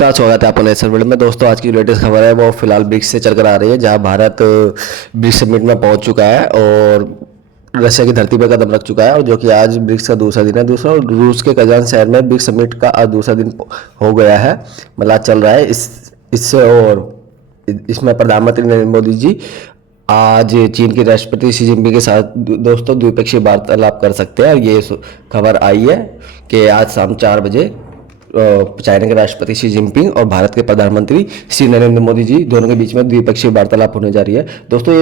नमस्कार, स्वागत है आपका नए वीडियो में। दोस्तों आज की लेटेस्ट खबर है वो फिलहाल ब्रिक्स से चलकर आ रही है, जहां भारत ब्रिक्स समिट में पहुंच चुका है और रशिया की धरती पर कदम रख चुका है। और जो कि आज ब्रिक्स का दूसरा दिन है। दूसरा रूस के कजान शहर में ब्रिक्स समिट का आज दूसरा दिन हो गया है, मतलब आज चल रहा है इससे। और इसमें प्रधानमंत्री नरेंद्र मोदी जी आज चीन के राष्ट्रपति शी जिनपिंग के साथ दोस्तों द्विपक्षीय वार्तालाप कर सकते हैं। और ये खबर आई है कि आज शाम 4 बजे चाइना के राष्ट्रपति शी जिनपिंग और भारत के प्रधानमंत्री श्री नरेंद्र मोदी जी दोनों के बीच में द्विपक्षीय वार्तालाप होने जा रही है। दोस्तों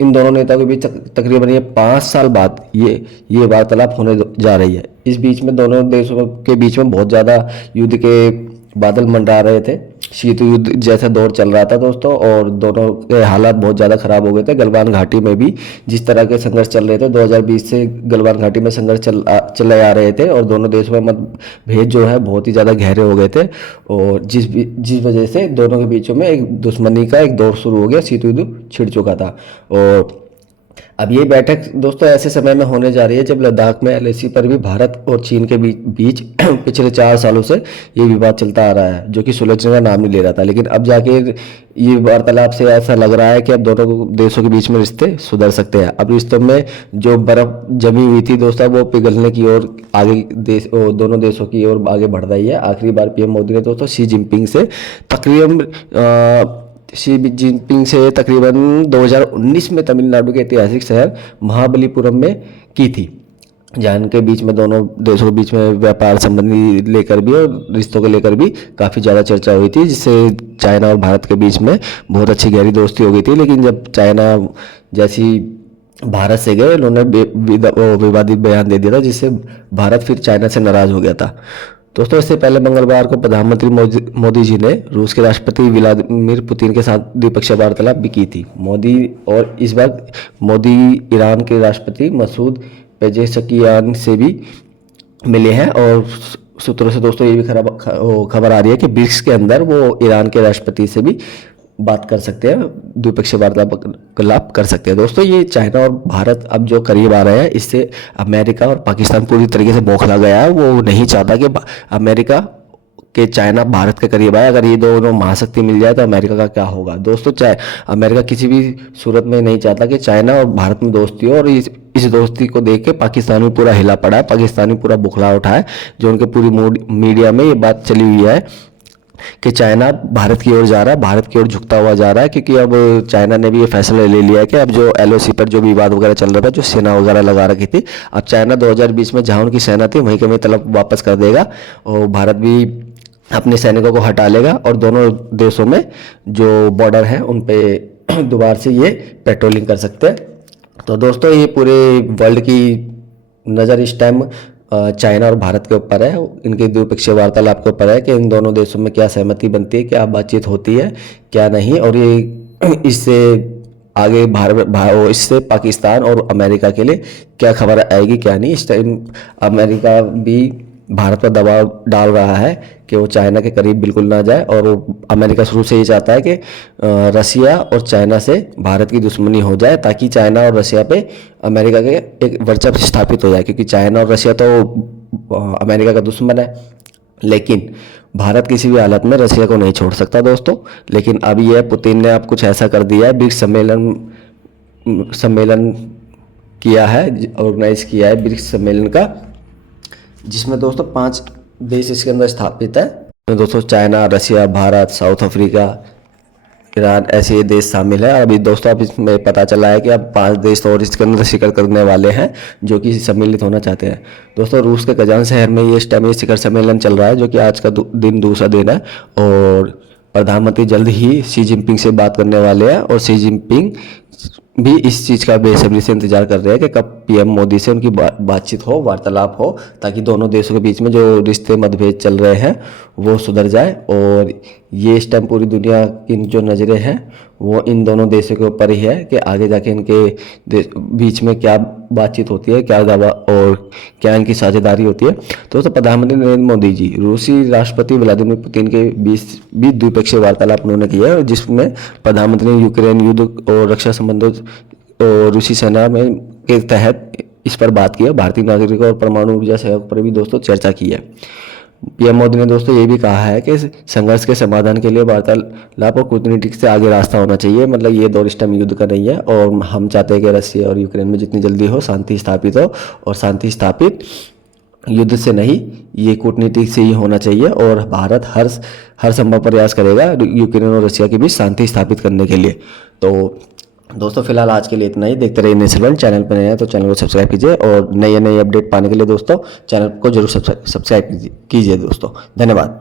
इन दोनों नेताओं के बीच तकरीबन ये 5 साल बाद ये वार्तालाप होने जा रही है। इस बीच में दोनों देशों के बीच में बहुत ज़्यादा युद्ध के बादल मंडरा रहे थे, शीत युद्ध जैसा दौर चल रहा था दोस्तों। और दोनों के हालात बहुत ज़्यादा खराब हो गए थे। गलवान घाटी में भी जिस तरह के संघर्ष चल रहे थे, 2020 से गलवान घाटी में संघर्ष चले आ रहे थे और दोनों देशों में मतभेद जो है बहुत ही ज़्यादा गहरे हो गए थे। और जिस वजह से दोनों के बीचों में एक दुश्मनी का एक दौर शुरू हो गया, शीत युद्ध छिड़ चुका था। और अब ये बैठक दोस्तों ऐसे समय में होने जा रही है जब लद्दाख में एलएसी पर भी भारत और चीन के बीच पिछले 4 सालों से ये विवाद चलता आ रहा है, जो कि सुलझने का नाम नहीं ले रहा था। लेकिन अब जाके ये वार्तालाप से ऐसा लग रहा है कि अब दोनों देशों के बीच में रिश्ते सुधर सकते हैं। अब रिश्तों में जो बर्फ जमी हुई थी दोस्तों, वो पिघलने की ओर आगे दोनों देशों की ओर आगे बढ़ रही है। आखिरी बार पीएम मोदी ने दोस्तों शी जिनपिंग से तकरीबन 2019 में तमिलनाडु के ऐतिहासिक शहर महाबलीपुरम में की थी, जहाँ इनके बीच में दोनों देशों के बीच में व्यापार संबंधी लेकर भी और रिश्तों को लेकर भी काफ़ी ज़्यादा चर्चा हुई थी, जिससे चाइना और भारत के बीच में बहुत अच्छी गहरी दोस्ती हो गई थी। लेकिन जब चाइना जैसी भारत से गए, उन्होंने विवादित बयान दे दिया था, जिससे भारत फिर चाइना से नाराज़ हो गया था। दोस्तों इससे पहले मंगलवार को प्रधानमंत्री मोदी जी ने रूस के राष्ट्रपति व्लादिमीर पुतिन के साथ द्विपक्षीय वार्तालाप भी की थी। और इस बार मोदी ईरान के राष्ट्रपति मसूद पेजेशकियान से भी मिले हैं। और सूत्रों से दोस्तों ये भी खबर आ रही है कि ब्रिक्स के अंदर वो ईरान के राष्ट्रपति से भी बात कर सकते हैं, द्विपक्षीय वार्तालाप कर सकते हैं। दोस्तों ये चाइना और भारत अब जो करीब आ रहे हैं, इससे अमेरिका और पाकिस्तान पूरी तरीके से बौखला गया है। वो नहीं चाहता कि अमेरिका के चाइना भारत के करीब आए। अगर ये दोनों महाशक्ति मिल जाए तो अमेरिका का क्या होगा दोस्तों। अमेरिका किसी भी सूरत में नहीं चाहता कि चाइना और भारत में दोस्ती हो। और इस दोस्ती को देख के पाकिस्तान भी पूरा हिला पड़ा है, पाकिस्तान भी पूरा बुखला उठा है। जो उनके पूरी मीडिया में ये बात चली हुई है कि चाइना भारत की ओर जा रहा है, भारत की ओर झुकता हुआ जा रहा है। क्योंकि अब चाइना ने भी ये फैसला ले लिया है कि अब जो एलओसी पर जो विवाद वगैरह चल रहा था, जो सेना वगैरह लगा रखी थी, अब चाइना 2020 में जहां उनकी सेना थी वहीं के वहीं तलब वापस कर देगा और भारत भी अपने सैनिकों को हटा लेगा। और दोनों देशों में जो बॉर्डर है उन पे दोबारा से ये पेट्रोलिंग कर सकते हैं। तो दोस्तों ये पूरे वर्ल्ड की नज़र इस टाइम चाइना और भारत के ऊपर है, इनके द्विपक्षीय वार्तालाप के ऊपर है कि इन दोनों देशों में क्या सहमति बनती है, क्या बातचीत होती है, क्या नहीं। और ये इससे आगे इससे पाकिस्तान और अमेरिका के लिए क्या खबर आएगी, क्या नहीं। इस टाइम अमेरिका भी भारत पर दबाव डाल रहा है कि वो चाइना के करीब बिल्कुल ना जाए। और अमेरिका शुरू से ये चाहता है कि रसिया और चाइना से भारत की दुश्मनी हो जाए, ताकि चाइना और रसिया पे अमेरिका के एक वर्चस्व स्थापित हो जाए। क्योंकि चाइना और रसिया तो अमेरिका का दुश्मन है, लेकिन भारत किसी भी हालत में रसिया को नहीं छोड़ सकता दोस्तों। लेकिन अब यह पुतिन ने अब कुछ ऐसा कर दिया है, ब्रिक्स सम्मेलन किया है, ऑर्गेनाइज किया है ब्रिक्स सम्मेलन का, जिसमें दोस्तों 5 देश इसके अंदर स्थापित है। दोस्तों चाइना, रसिया, भारत, साउथ अफ्रीका, ईरान, ऐसे ये देश शामिल है। अभी दोस्तों अब इसमें पता चला है कि अब 5 देश और इसके अंदर शिखर करने वाले हैं, जो कि सम्मिलित होना चाहते हैं। दोस्तों रूस के कजान शहर में ये इस टाइम ये शिखर सम्मेलन चल रहा है, जो कि आज का दिन दूसरा दिन है। और प्रधानमंत्री जल्द ही शी जिनपिंग से बात करने वाले हैं। और शी जिनपिंग भी इस चीज़ का बेसब्री से इंतजार कर रहे हैं कि कब पीएम मोदी से उनकी बातचीत हो, वार्तालाप हो, ताकि दोनों देशों के बीच में जो रिश्ते मतभेद चल रहे हैं वो सुधर जाए। और ये इस टाइम पूरी दुनिया की जो नज़रें हैं वो इन दोनों देशों के ऊपर ही है कि आगे जाके इनके बीच में क्या बातचीत होती है, क्या दावा और क्या इनकी साझेदारी होती है। तो प्रधानमंत्री नरेंद्र मोदी जी रूसी राष्ट्रपति व्लादिमीर पुतिन के बीच भी द्विपक्षीय वार्तालाप उन्होंने किया है, जिसमें प्रधानमंत्री ने यूक्रेन युद्ध और रक्षा संबंधों और रूसी सेना में के तहत इस पर बात की है। भारतीय नागरिकों और परमाणु ऊर्जा सहयोग पर भी दोस्तों चर्चा की है। पीएम मोदी ने दोस्तों ये भी कहा है कि संघर्ष के समाधान के लिए वार्तालाप और कूटनीति से आगे रास्ता होना चाहिए। मतलब ये दौर इस टाइम युद्ध का नहीं है और हम चाहते हैं कि रसिया और यूक्रेन में जितनी जल्दी हो शांति स्थापित हो, और शांति स्थापित युद्ध से नहीं, ये कूटनीति से ही होना चाहिए। और भारत हर संभव प्रयास करेगा यूक्रेन और रशिया के बीच शांति स्थापित करने के लिए। तो दोस्तों फिलहाल आज के लिए इतना ही। देखते रहिए नेशन वन। चैनल पर नए हैं तो चैनल को सब्सक्राइब कीजिए, और नए अपडेट पाने के लिए दोस्तों चैनल को जरूर सब्सक्राइब कीजिए दोस्तों। धन्यवाद।